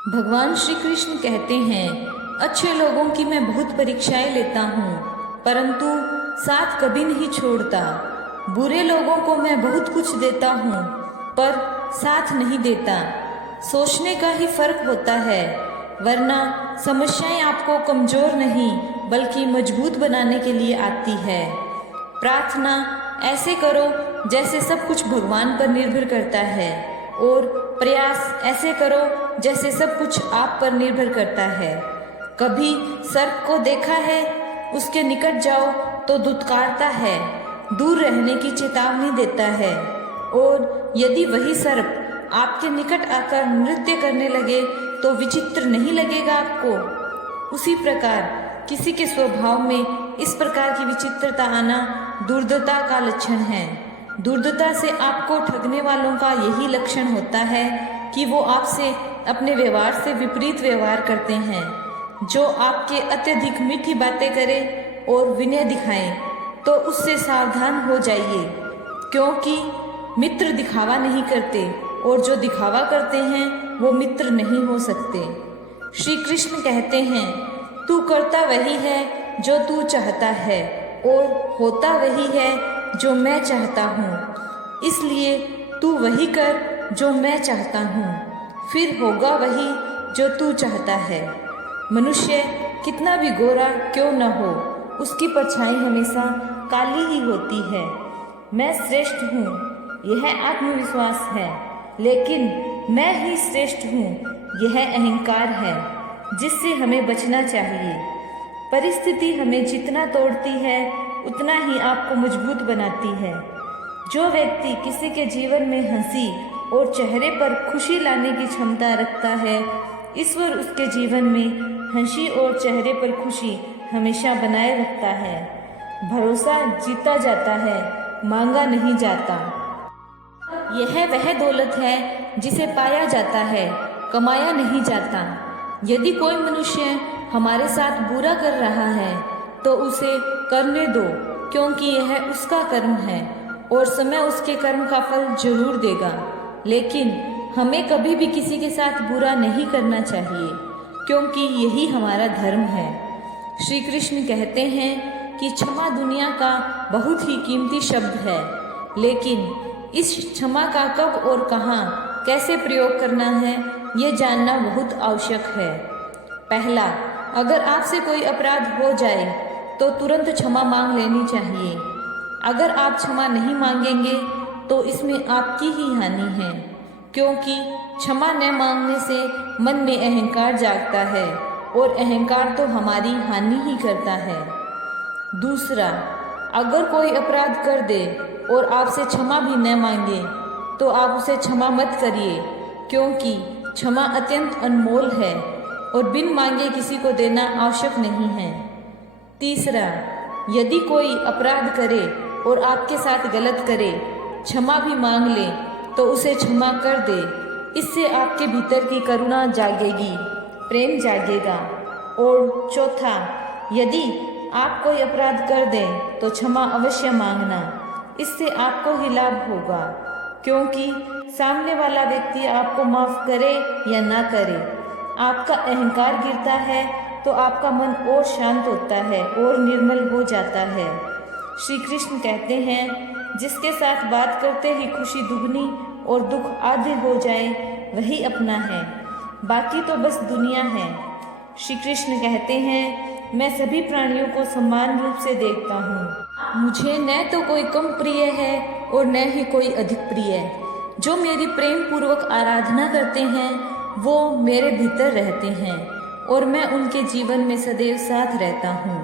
भगवान श्री कृष्ण कहते हैं, अच्छे लोगों की मैं बहुत परीक्षाएं लेता हूँ, परंतु साथ कभी नहीं छोड़ता। बुरे लोगों को मैं बहुत कुछ देता हूँ, पर साथ नहीं देता। सोचने का ही फर्क होता है, वरना समस्याएं आपको कमजोर नहीं बल्कि मजबूत बनाने के लिए आती है। प्रार्थना ऐसे करो जैसे सब कुछ भगवान पर निर्भर करता है, और प्रयास ऐसे करो जैसे सब कुछ आप पर निर्भर करता है। कभी सर्प को देखा है? उसके निकट जाओ तो दुत्कारता है, दूर रहने की चेतावनी देता है। और यदि वही सर्प आपके निकट आकर नृत्य करने लगे तो विचित्र नहीं लगेगा आपको? उसी प्रकार किसी के स्वभाव में इस प्रकार की विचित्रता आना दुर्दता का लक्षण है। दुर्दता से आपको ठगने वालों का यही लक्षण होता है कि वो आपसे अपने व्यवहार से विपरीत व्यवहार करते हैं। जो आपके अत्यधिक मीठी बातें करे और विनय दिखाएं, तो उससे सावधान हो जाइए, क्योंकि मित्र दिखावा नहीं करते, और जो दिखावा करते हैं वो मित्र नहीं हो सकते। श्री कृष्ण कहते हैं, तू करता वही है जो तू चाहता है, और होता वही है जो मैं चाहता हूँ। इसलिए तू वही कर जो मैं चाहता हूँ, फिर होगा वही जो तू चाहता है। मनुष्य कितना भी गोरा क्यों न हो, उसकी परछाई हमेशा काली ही होती है। मैं श्रेष्ठ हूँ, यह आत्मविश्वास है, लेकिन मैं ही श्रेष्ठ हूँ, यह अहंकार है, जिससे हमें बचना चाहिए। परिस्थिति हमें जितना तोड़ती है उतना ही आपको मजबूत बनाती है। जो व्यक्ति किसी के जीवन में हंसी और चेहरे पर खुशी लाने की क्षमता रखता है, ईश्वर उसके जीवन में हंसी और चेहरे पर खुशी हमेशा बनाए रखता है। भरोसा जीता जाता है, मांगा नहीं जाता। यह वह दौलत है जिसे पाया जाता है, कमाया नहीं जाता। यदि कोई मनुष्य हमारे साथ बुरा कर रहा है तो उसे करने दो, क्योंकि यह उसका कर्म है और समय उसके कर्म का फल जरूर देगा। लेकिन हमें कभी भी किसी के साथ बुरा नहीं करना चाहिए, क्योंकि यही हमारा धर्म है। श्री कृष्ण कहते हैं कि क्षमा दुनिया का बहुत ही कीमती शब्द है, लेकिन इस क्षमा का कब और कहाँ कैसे प्रयोग करना है, ये जानना बहुत आवश्यक है। पहला, अगर आपसे कोई अपराध हो जाए तो तुरंत क्षमा मांग लेनी चाहिए। अगर आप क्षमा नहीं मांगेंगे तो इसमें आपकी ही हानि है, क्योंकि क्षमा न मांगने से मन में अहंकार जागता है, और अहंकार तो हमारी हानि ही करता है। दूसरा, अगर कोई अपराध कर दे और आपसे क्षमा भी न मांगे तो आप उसे क्षमा मत करिए, क्योंकि क्षमा अत्यंत अनमोल है और बिन मांगे किसी को देना आवश्यक नहीं है। तीसरा, यदि कोई अपराध करे और आपके साथ गलत करे, क्षमा भी मांग ले तो उसे क्षमा कर दे। इससे आपके भीतर की करुणा जागेगी, प्रेम जागेगा। और चौथा, यदि आप कोई अपराध कर दें तो क्षमा अवश्य मांगना, इससे आपको ही लाभ होगा, क्योंकि सामने वाला व्यक्ति आपको माफ करे या ना करे, आपका अहंकार गिरता है तो आपका मन और शांत होता है और निर्मल हो जाता है। श्री कृष्ण कहते हैं, जिसके साथ बात करते ही खुशी दुगनी और दुख आधे हो जाए, वही अपना है, बाकी तो बस दुनिया है। श्री कृष्ण कहते हैं, मैं सभी प्राणियों को समान रूप से देखता हूँ। मुझे न तो कोई कम प्रिय है और न ही कोई अधिक प्रिय। जो मेरी प्रेम पूर्वक आराधना करते हैं वो मेरे भीतर रहते हैं, और मैं उनके जीवन में सदैव साथ रहता हूँ।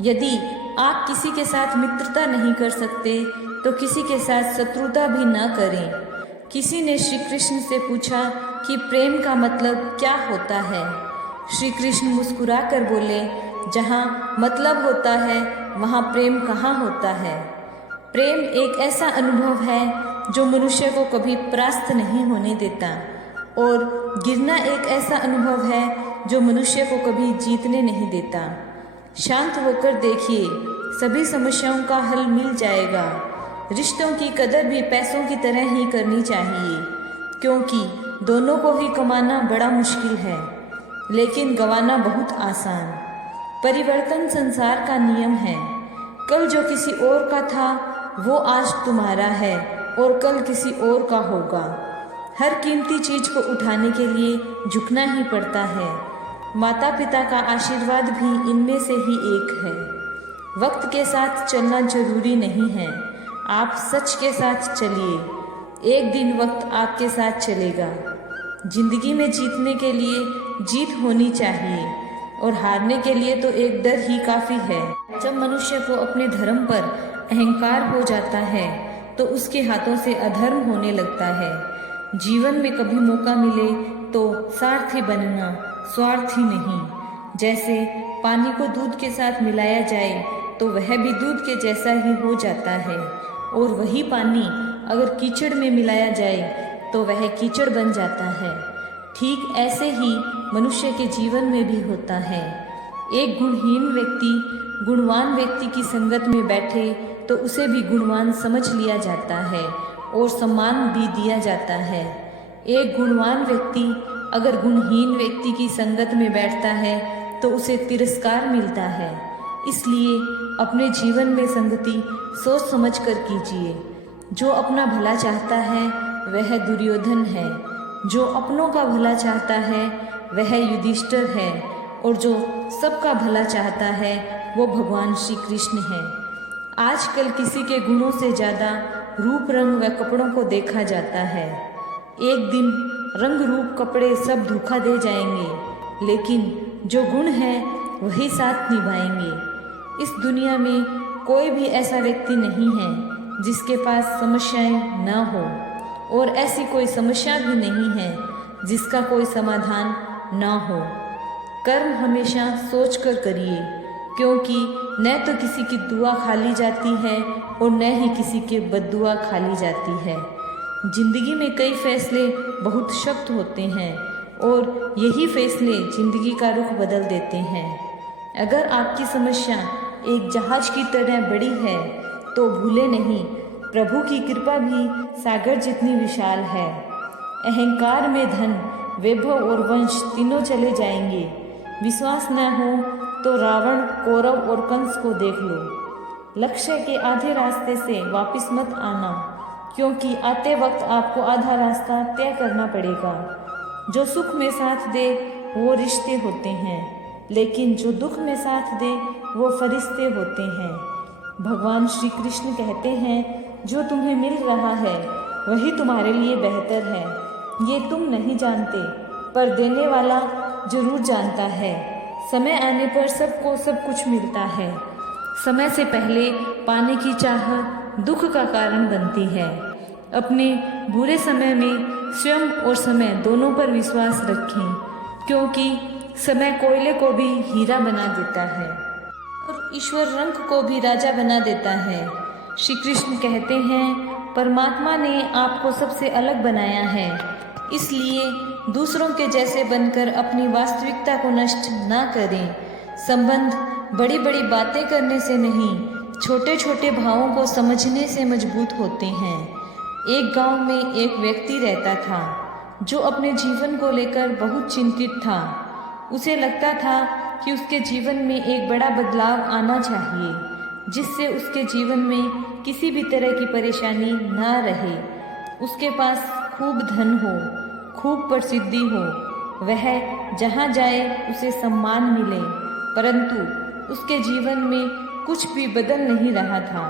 यदि आप किसी के साथ मित्रता नहीं कर सकते तो किसी के साथ शत्रुता भी न करें। किसी ने श्री कृष्ण से पूछा कि प्रेम का मतलब क्या होता है। श्री कृष्ण मुस्कुरा कर बोले, जहाँ मतलब होता है वहाँ प्रेम कहाँ होता है। प्रेम एक ऐसा अनुभव है जो मनुष्य को कभी परास्त नहीं होने देता, और गिरना एक ऐसा अनुभव है जो मनुष्य को कभी जीतने नहीं देता। शांत होकर देखिए, सभी समस्याओं का हल मिल जाएगा। रिश्तों की कदर भी पैसों की तरह ही करनी चाहिए, क्योंकि दोनों को ही कमाना बड़ा मुश्किल है, लेकिन गंवाना बहुत आसान। परिवर्तन संसार का नियम है। कल जो किसी और का था वो आज तुम्हारा है और कल किसी और का होगा। हर कीमती चीज को उठाने के लिए झुकना ही पड़ता है। माता पिता का आशीर्वाद भी इनमें से ही एक है। वक्त के साथ चलना जरूरी नहीं है, आप सच के साथ चलिए। एक दिन वक्त आपके साथ चलेगा। जिंदगी में जीतने के लिए जीत होनी चाहिए और हारने के लिए तो एक डर ही काफ़ी है। जब मनुष्य को अपने धर्म पर अहंकार हो जाता है तो उसके हाथों से अधर्म होने लगता है। जीवन में कभी मौका मिले तो सारथी बनना, स्वार्थी नहीं। जैसे पानी को दूध के साथ मिलाया जाए तो वह भी दूध के जैसा ही हो जाता है, और वही पानी अगर कीचड़ में मिलाया जाए तो वह कीचड़ बन जाता है। ठीक ऐसे ही मनुष्य के जीवन में भी होता है। एक गुणहीन व्यक्ति गुणवान व्यक्ति की संगत में बैठे तो उसे भी गुणवान समझ लिया जाता है और सम्मान भी दिया जाता है। एक गुणवान व्यक्ति अगर गुणहीन व्यक्ति की संगत में बैठता है तो उसे तिरस्कार मिलता है। इसलिए अपने जीवन में संगति सोच समझ कर कीजिए। जो अपना भला चाहता है वह दुर्योधन है, जो अपनों का भला चाहता है वह युधिष्ठिर है, और जो सबका भला चाहता है वो भगवान श्री कृष्ण है। आजकल किसी के गुणों से ज़्यादा रूप रंग व कपड़ों को देखा जाता है। एक दिन रंग रूप कपड़े सब धोखा दे जाएंगे, लेकिन जो गुण है वही साथ निभाएंगे। इस दुनिया में कोई भी ऐसा व्यक्ति नहीं है जिसके पास समस्याएं ना हो, और ऐसी कोई समस्या भी नहीं है जिसका कोई समाधान ना हो। कर्म हमेशा सोच कर करिए, क्योंकि न तो किसी की दुआ खाली जाती है और न ही किसी के बद्दुआ खाली जाती है। जिंदगी में कई फैसले बहुत सख्त होते हैं और यही फैसले जिंदगी का रुख बदल देते हैं। अगर आपकी समस्या एक जहाज की तरह बड़ी है तो भूले नहीं, प्रभु की कृपा भी सागर जितनी विशाल है। अहंकार में धन, वैभव और वंश तीनों चले जाएंगे। विश्वास न हो तो रावण, कौरव और कंस को देख लो। लक्ष्य के आधे रास्ते से वापस मत आना, क्योंकि आते वक्त आपको आधा रास्ता तय करना पड़ेगा। जो सुख में साथ दे वो रिश्ते होते हैं, लेकिन जो दुख में साथ दे वो फरिश्ते होते हैं। भगवान श्री कृष्ण कहते हैं, जो तुम्हें मिल रहा है वही तुम्हारे लिए बेहतर है। ये तुम नहीं जानते, पर देने वाला जरूर जानता है। समय आने पर सबको सब कुछ मिलता है। समय से पहले पाने की चाह दुख का कारण बनती है। अपने बुरे समय में स्वयं और समय दोनों पर विश्वास रखें, क्योंकि समय कोयले को भी हीरा बना देता है और ईश्वर रंग को भी राजा बना देता है। श्री कृष्ण कहते हैं, परमात्मा ने आपको सबसे अलग बनाया है, इसलिए दूसरों के जैसे बनकर अपनी वास्तविकता को नष्ट ना करें। संबंध बड़ी बड़ी बातें करने से नहीं, छोटे छोटे भावों को समझने से मजबूत होते हैं। एक गांव में एक व्यक्ति रहता था जो अपने जीवन को लेकर बहुत चिंतित था। उसे लगता था कि उसके जीवन में एक बड़ा बदलाव आना चाहिए, जिससे उसके जीवन में किसी भी तरह की परेशानी ना रहे। उसके पास खूब धन हो, खूब प्रसिद्धि हो, वह जहाँ जाए उसे सम्मान मिले, परंतु उसके जीवन में कुछ भी बदल नहीं रहा था,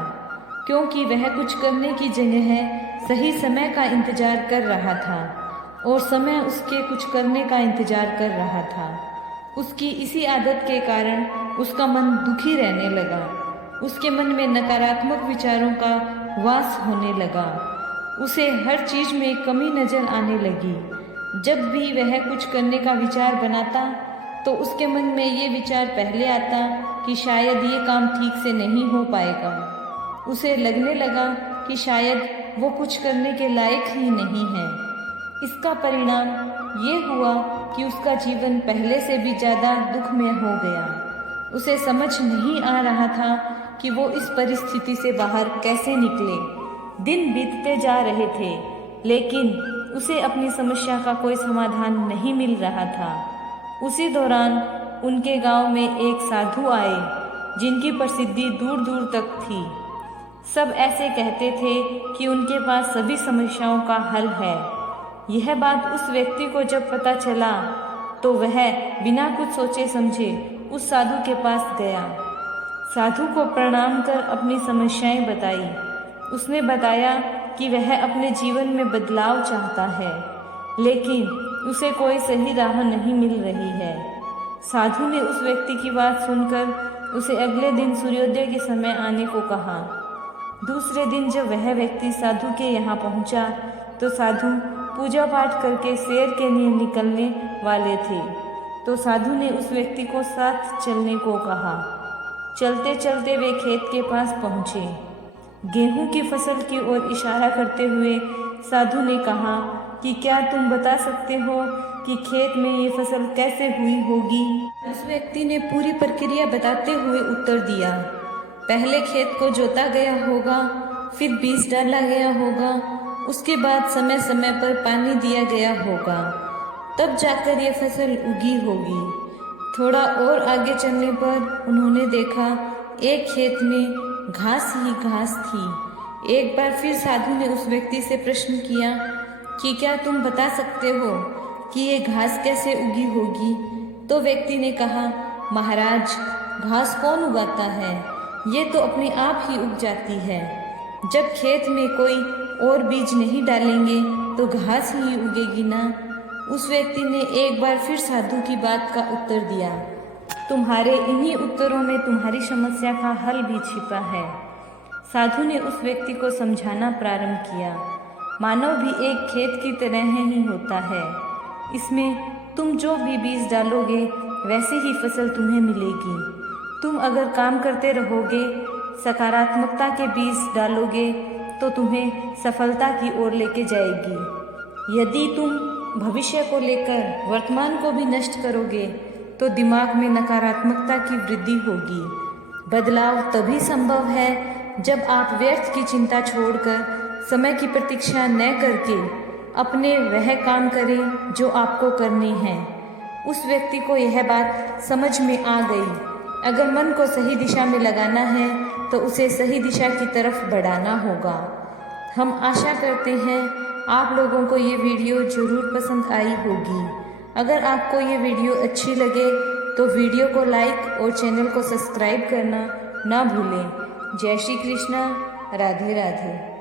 क्योंकि वह कुछ करने की जगह सही समय का इंतजार कर रहा था और समय उसके कुछ करने का इंतजार कर रहा था। उसकी इसी आदत के कारण उसका मन दुखी रहने लगा। उसके मन में नकारात्मक विचारों का वास होने लगा। उसे हर चीज में कमी नजर आने लगी। जब भी वह कुछ करने का विचार बनाता तो उसके मन में ये विचार पहले आता कि शायद ये काम ठीक से नहीं हो पाएगा। उसे लगने लगा कि शायद वो कुछ करने के लायक ही नहीं है। इसका परिणाम ये हुआ कि उसका जीवन पहले से भी ज़्यादा दुख में हो गया। उसे समझ नहीं आ रहा था कि वो इस परिस्थिति से बाहर कैसे निकले। दिन बीतते जा रहे थे, लेकिन उसे अपनी समस्या का कोई समाधान नहीं मिल रहा था। उसी दौरान उनके गांव में एक साधु आए जिनकी प्रसिद्धि दूर दूर तक थी। सब ऐसे कहते थे कि उनके पास सभी समस्याओं का हल है। यह बात उस व्यक्ति को जब पता चला तो वह बिना कुछ सोचे समझे उस साधु के पास गया। साधु को प्रणाम कर अपनी समस्याएं बताई। उसने बताया कि वह अपने जीवन में बदलाव चाहता है, लेकिन उसे कोई सही राह नहीं मिल रही है। साधु ने उस व्यक्ति की बात सुनकर उसे अगले दिन सूर्योदय के समय आने को कहा। दूसरे दिन जब वह व्यक्ति साधु के यहाँ पहुँचा तो साधु पूजा पाठ करके सैर के लिए निकलने वाले थे। तो साधु ने उस व्यक्ति को साथ चलने को कहा। चलते चलते वे खेत के पास पहुँचे। गेहूं की फसल की ओर इशारा करते हुए साधु ने कहा कि क्या तुम बता सकते हो कि खेत में ये फसल कैसे हुई होगी? उस व्यक्ति ने पूरी प्रक्रिया बताते हुए उत्तर दिया, पहले खेत को जोता गया होगा, फिर बीज डाला गया होगा, उसके बाद समय समय पर पानी दिया गया होगा, तब जाकर ये फसल उगी होगी। थोड़ा और आगे चलने पर उन्होंने देखा एक खेत में घास ही घास थी। एक बार फिर साधु ने उस व्यक्ति से प्रश्न किया कि क्या तुम बता सकते हो कि ये घास कैसे उगी होगी? तो व्यक्ति ने कहा, महाराज, घास कौन उगाता है? ये तो अपने आप ही उग जाती है। जब खेत में कोई और बीज नहीं डालेंगे तो घास ही उगेगी ना। उस व्यक्ति ने एक बार फिर साधु की बात का उत्तर दिया। तुम्हारे इन्हीं उत्तरों में तुम्हारी समस्या का हल भी छिपा है। साधु ने उस व्यक्ति को समझाना प्रारंभ किया, मानव भी एक खेत की तरह ही होता है। इसमें तुम जो भी बीज डालोगे वैसी ही फसल तुम्हें मिलेगी। तुम अगर काम करते रहोगे, सकारात्मकता के बीज डालोगे तो तुम्हें सफलता की ओर लेके जाएगी। यदि तुम भविष्य को लेकर वर्तमान को भी नष्ट करोगे तो दिमाग में नकारात्मकता की वृद्धि होगी। बदलाव तभी संभव है जब आप व्यर्थ की चिंता छोड़कर समय की प्रतीक्षा न करके अपने वह काम करें जो आपको करने हैं। उस व्यक्ति को यह बात समझ में आ गई। अगर मन को सही दिशा में लगाना है तो उसे सही दिशा की तरफ बढ़ाना होगा। हम आशा करते हैं आप लोगों को ये वीडियो ज़रूर पसंद आई होगी। अगर आपको ये वीडियो अच्छी लगे तो वीडियो को लाइक और चैनल को सब्सक्राइब करना ना भूलें। जय श्री कृष्णा, राधे राधे।